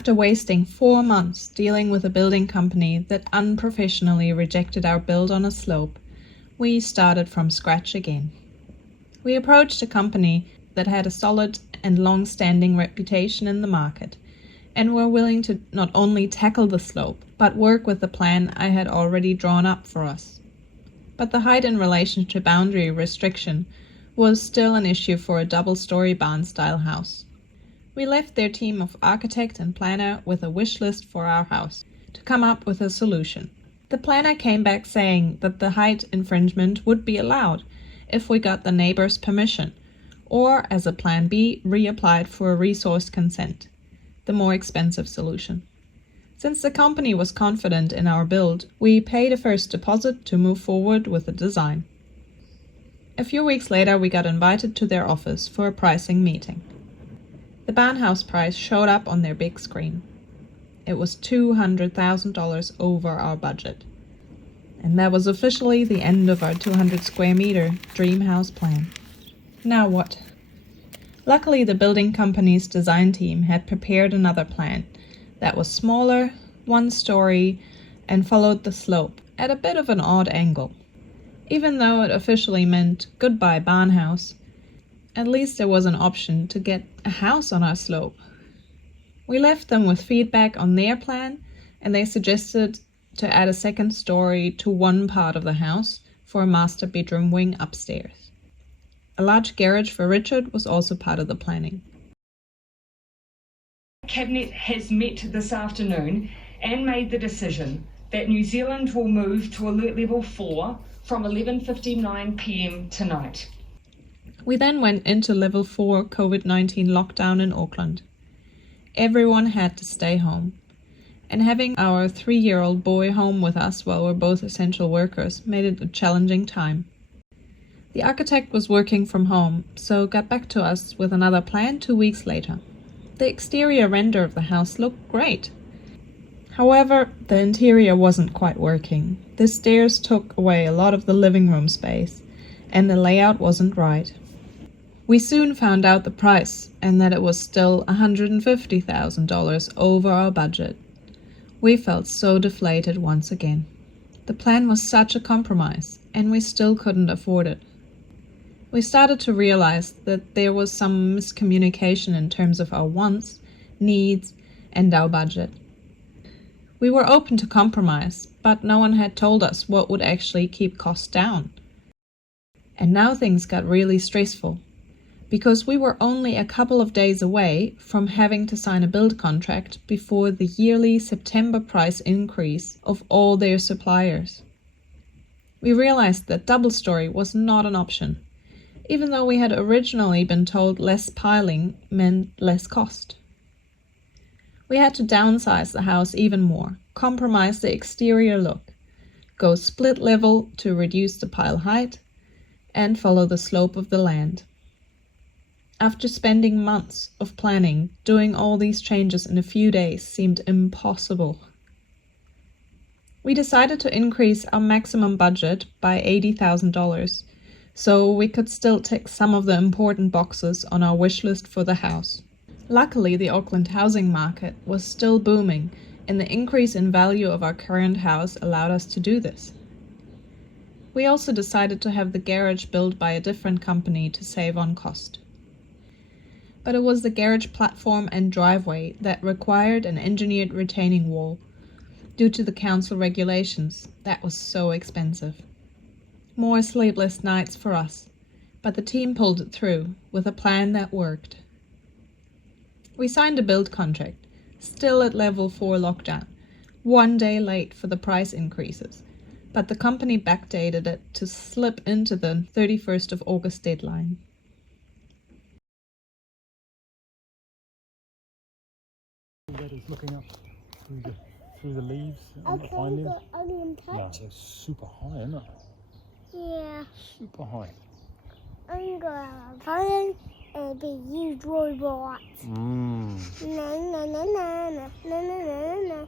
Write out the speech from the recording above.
After wasting 4 months dealing with a building company that unprofessionally rejected our build on a slope, we started from scratch again. We approached a company that had a solid and long-standing reputation in the market, and were willing to not only tackle the slope, but work with the plan I had already drawn up for us. But the height in relation to boundary restriction was still an issue for a double-story barn-style house. We left their team of architect and planner with a wish list for our house to come up with a solution. The planner came back saying that the height infringement would be allowed if we got the neighbor's permission, or as a plan B, reapplied for a resource consent, the more expensive solution. Since the company was confident in our build, we paid a first deposit to move forward with the design. A few weeks later, we got invited to their office for a pricing meeting. The barn house price showed up on their big screen. It was $200,000 over our budget. And that was officially the end of our 200 square meter dream house plan. Now what? Luckily, the building company's design team had prepared another plan that was smaller, one story, and followed the slope at a bit of an odd angle. Even though it officially meant goodbye barn house, at least there was an option to get a house on our slope. We left them with feedback on their plan, and they suggested to add a second story to one part of the house for a master bedroom wing upstairs. A large garage for Richard was also part of the planning. Cabinet has met this afternoon and made the decision that New Zealand will move to alert level 4 from 11:59 p.m. tonight. We then went into level 4 COVID-19 lockdown in Auckland. Everyone had to stay home, and having our 3-year-old boy home with us while we're both essential workers made it a challenging time. The architect was working from home, so got back to us with another plan 2 weeks later. The exterior render of the house looked great. However, the interior wasn't quite working. The stairs took away a lot of the living room space, and the layout wasn't right. We soon found out the price, and that it was still $150,000 over our budget. We felt so deflated once again. The plan was such a compromise, and we still couldn't afford it. We started to realize that there was some miscommunication in terms of our wants, needs, and our budget. We were open to compromise, but no one had told us what would actually keep costs down. And now things got really stressful, because we were only a couple of days away from having to sign a build contract before the yearly September price increase of all their suppliers. We realized that double story was not an option, even though we had originally been told less piling meant less cost. We had to downsize the house even more, compromise the exterior look, go split level to reduce the pile height, and follow the slope of the land. After spending months of planning, doing all these changes in a few days seemed impossible. We decided to increase our maximum budget by $80,000, so we could still tick some of the important boxes on our wish list for the house. Luckily, the Auckland housing market was still booming, and the increase in value of our current house allowed us to do this. We also decided to have the garage built by a different company to save on cost. But it was the garage platform and driveway that required an engineered retaining wall due to the council regulations. That was so expensive. More sleepless nights for us, but the team pulled it through with a plan that worked. We signed a build contract, still at level 4 lockdown, 1 day late for the price increases, but the company backdated it to slip into the 31st of August deadline. That is looking up through the leaves and the pine leaves. I can touch. No, it's super high, isn't it? Yeah. Super high. I'm gonna find and be used robots. Mmm. Na na na na na na na na.